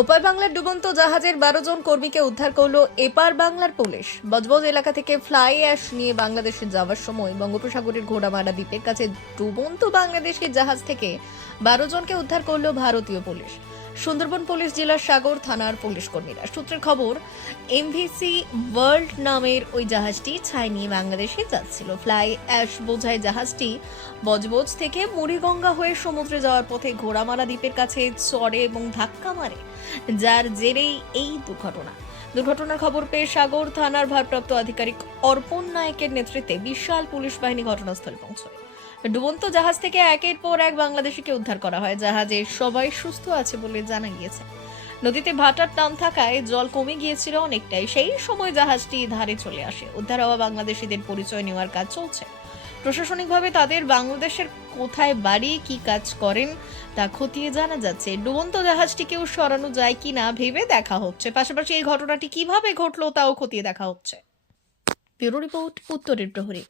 ওপার বাংলার ডুবন্ত জাহাজের বারো জন কর্মীকে উদ্ধার করল এপার বাংলার পুলিশ। বজবজ এলাকা থেকে ফ্লাই অ্যাশ নিয়ে বাংলাদেশে যাওয়ার সময় বঙ্গোপসাগরের ঘোড়ামারা দ্বীপের কাছে ডুবন্ত বাংলাদেশের জাহাজ থেকে বারো জনকে উদ্ধার করল ভারতীয় পুলিশ। সুন্দরবন পুলিশ জেলার সাগর থানার পুলিশ কর্মীরা। সূত্রের খবর এমভিসি ওয়ার্ল্ড নামের ওই জাহাজটি ছাই নিয়ে বাংলাদেশে যাচ্ছিল। ফ্লাই অ্যাশ বোঝায় জাহাজটি বজবজ থেকে মুড়িগঙ্গা হয়ে সমুদ্রে যাওয়ার পথে ঘোড়ামারা দ্বীপের কাছে চড়ে এবং ধাক্কা মারে, যার জেরেই এই দুর্ঘটনা। দুর্ঘটনার খবর পেয়ে সাগর থানার ভারপ্রাপ্ত আধিকারিক অর্পণ নায়কের নেতৃত্বে বিশাল পুলিশ বাহিনী ঘটনাস্থলে পৌঁছয়। ডুবন্ত জাহাজ থেকে একের পর এক বাংলাদেশিকে উদ্ধার করা হয়। জাহাজে সবাই সুস্থ আছে বলে জানা গিয়েছে। নদীতে ভাটার টান থাকায় জল কমে গিয়েছিল অনেকটাই। সেই সময় জাহাজটি ধারে চলে আসে। উদ্ধার হওয়া বাংলাদেশিদের পরিচয় নেওয়ার কাজ চলছে। প্রশাসনিকভাবে তাদের বাংলাদেশের কোথায় বাড়ি, কি কাজ করেন, তা খতিয়ে জানা যাচ্ছে। ডুবন্ত জাহাজটিকেও সরানো যায় কিনা ভেবে দেখা হচ্ছে। পাশাপাশি এই ঘটনাটি কীভাবে ঘটলো তাও খতিয়ে দেখা হচ্ছে। ব্যুরো রিপোর্ট, উত্তরের প্রহরী।